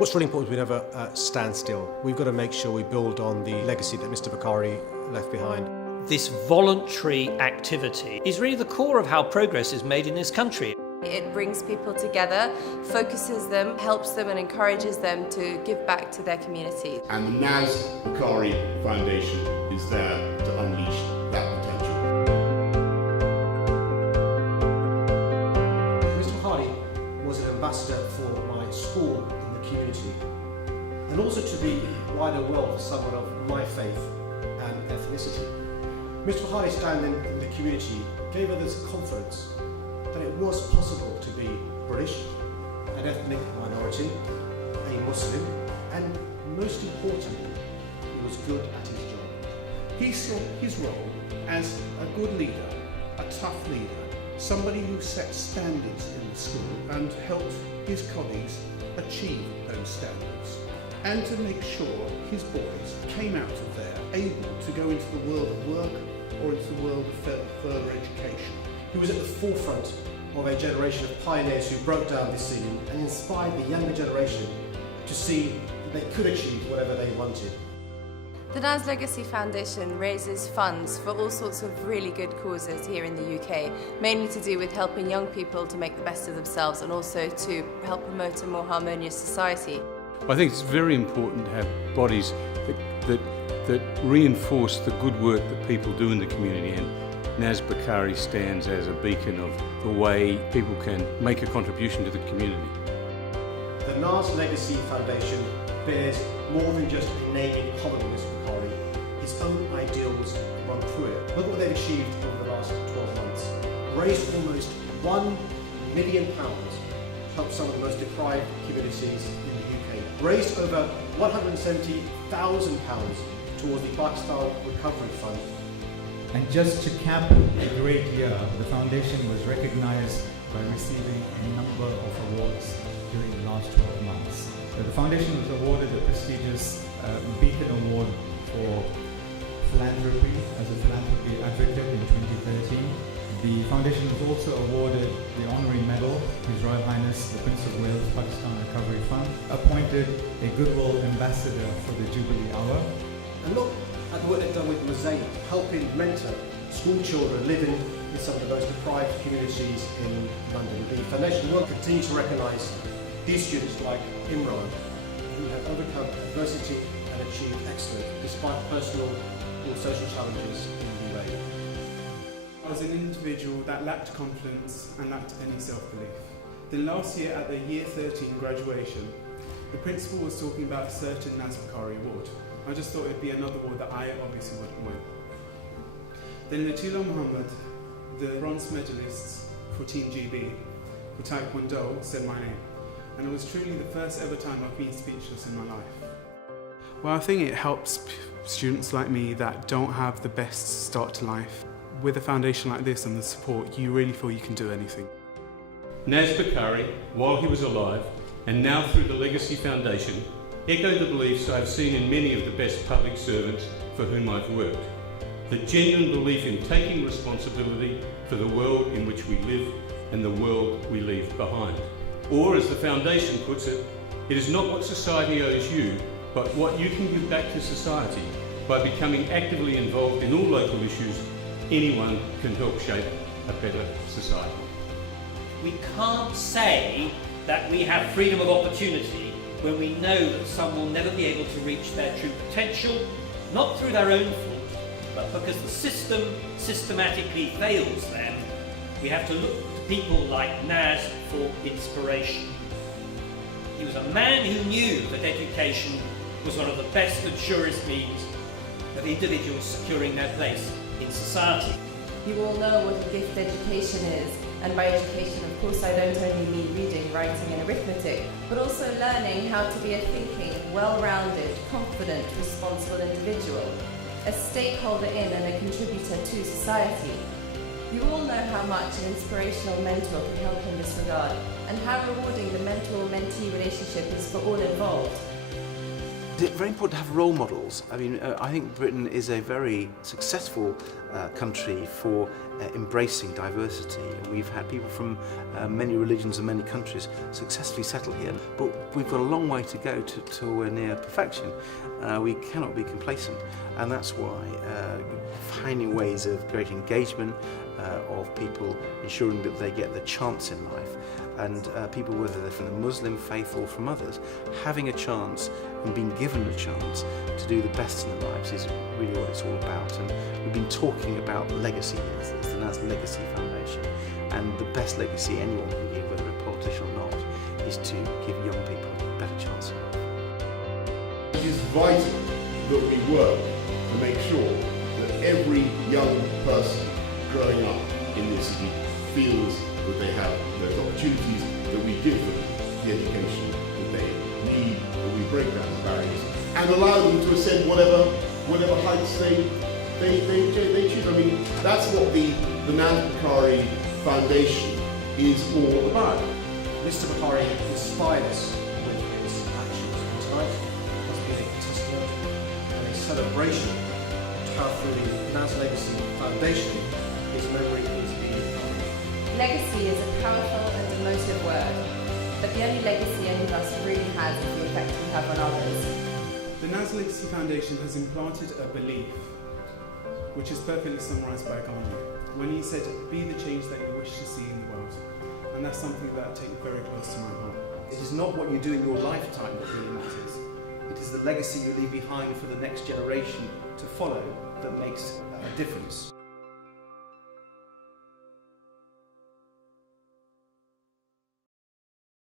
What's really important is we never stand still. We've got to make sure we build on the legacy that Mr. Bokhari left behind. This voluntary activity is really the core of how progress is made in this country. It brings people together, focuses them, helps them and encourages them to give back to their community. And the Naz Bokhari Foundation is there to unleash that potential. Mr. Bokhari was an ambassador for my school and the community, and also to the wider world for someone of my faith and ethnicity. Mr. Bokhari's standing in the community gave others confidence that it was possible to be British, an ethnic minority, a Muslim, and most importantly, he was good at his job. He saw his role as a good leader, a tough leader, somebody who set standards in the school and helped his colleagues achieve those standards, and to make sure his boys came out of there able to go into the world of work or into the world of further education. He was at the forefront of a generation of pioneers who broke down this ceiling and inspired the younger generation to see that they could achieve whatever they wanted. The Naz Legacy Foundation raises funds for all sorts of really good causes here in the UK, mainly to do with helping young people to make the best of themselves and also to help promote a more harmonious society. I think it's very important to have bodies that reinforce the good work that people do in the community, and Naz Bokhari stands as a beacon of the way people can make a contribution to the community. The Naz Legacy Foundation bears more than just a naming common with Mr. Bokhari. His own ideals run through it. Look what they've achieved over the last 12 months. Raised almost £1 million to help some of the most deprived communities in the UK. Raised over £170,000 towards the Pakistan Recovery Fund. And just to cap a great year, the foundation was recognized by receiving a number of awards during the last 12 months. The foundation was awarded the prestigious Beacon Award for philanthropy as a philanthropy advocate in 2013. The foundation was also awarded the Honorary Medal, His Royal Highness the Prince of Wales Pakistan Recovery Fund, appointed a Goodwill Ambassador for the Jubilee Hour. And look at the work they've done with Mosaic, helping mentor school children living in some of the most deprived communities in London. The foundation will continue to recognise these students like Imran, who have overcome adversity and achieved excellence despite personal or social challenges in the way. I was an individual that lacked confidence and lacked any self-belief. Then last year at the Year 13 graduation, the principal was talking about a certain Naz Bokhari award. I just thought it'd be another award that I obviously wouldn't win. Then Lutula Muhammad, the bronze medalists for Team GB for Taekwondo, said my name. And it was truly the first ever time I've been speechless in my life. Well, I think it helps students like me that don't have the best start to life. With a foundation like this and the support, you really feel you can do anything. Naz Bokhari, while he was alive, and now through the Legacy Foundation, echoed the beliefs I've seen in many of the best public servants for whom I've worked. The genuine belief in taking responsibility for the world in which we live and the world we leave behind. Or, as the Foundation puts it, it is not what society owes you, but what you can give back to society. By becoming actively involved in all local issues, anyone can help shape a better society. We can't say that we have freedom of opportunity when we know that some will never be able to reach their true potential, not through their own fault, but because the system systematically fails them. We have to look to people like Naz for inspiration. He was a man who knew that education was one of the best and surest means of individuals securing their place in society. You all know what a gift education is, and by education, of course, I don't only mean reading, writing and arithmetic, but also learning how to be a thinking, well-rounded, confident, responsible individual, a stakeholder in and a contributor to society. You all know how much an inspirational mentor can help in this regard, and how rewarding the mentor-mentee relationship is for all involved. very important to have role models. I mean, I think Britain is a very successful country for embracing diversity. We've had people from many religions and many countries successfully settle here, but we've got a long way to go to near perfection. We cannot be complacent, and that's why finding ways of great engagement of people, ensuring that they get the chance in life, and people, whether they're from the Muslim faith or from others, having a chance and being given a chance to do the best in their lives is really what it's all about. And we've been talking about legacy here. It's the Naz Legacy Foundation, and the best legacy anyone can give, whether a politician or not, is to give young people a better chance in life. It is vital that we work to make sure that every young person growing up in this city feels that they have those opportunities, that we give them the education that they need, that we break down the barriers and allow them to ascend whatever heights they choose. I mean, that's what the Naz Bokhari Foundation is all about. Mr. Bokhari inspired us with his actions, and tonight has been a testament and a celebration of how through the Naz Legacy Foundation his memory is being honored. Legacy is a powerful and emotive word, but the only legacy any of us really has is the effect we have on others. The Naz Legacy Foundation has implanted a belief, which is perfectly summarised by Gandhi, when he said, "Be the change that you wish to see in the world." And that's something that I take very close to my heart. It is not what you do in your lifetime that really matters. It is the legacy you leave behind for the next generation to follow that makes a difference.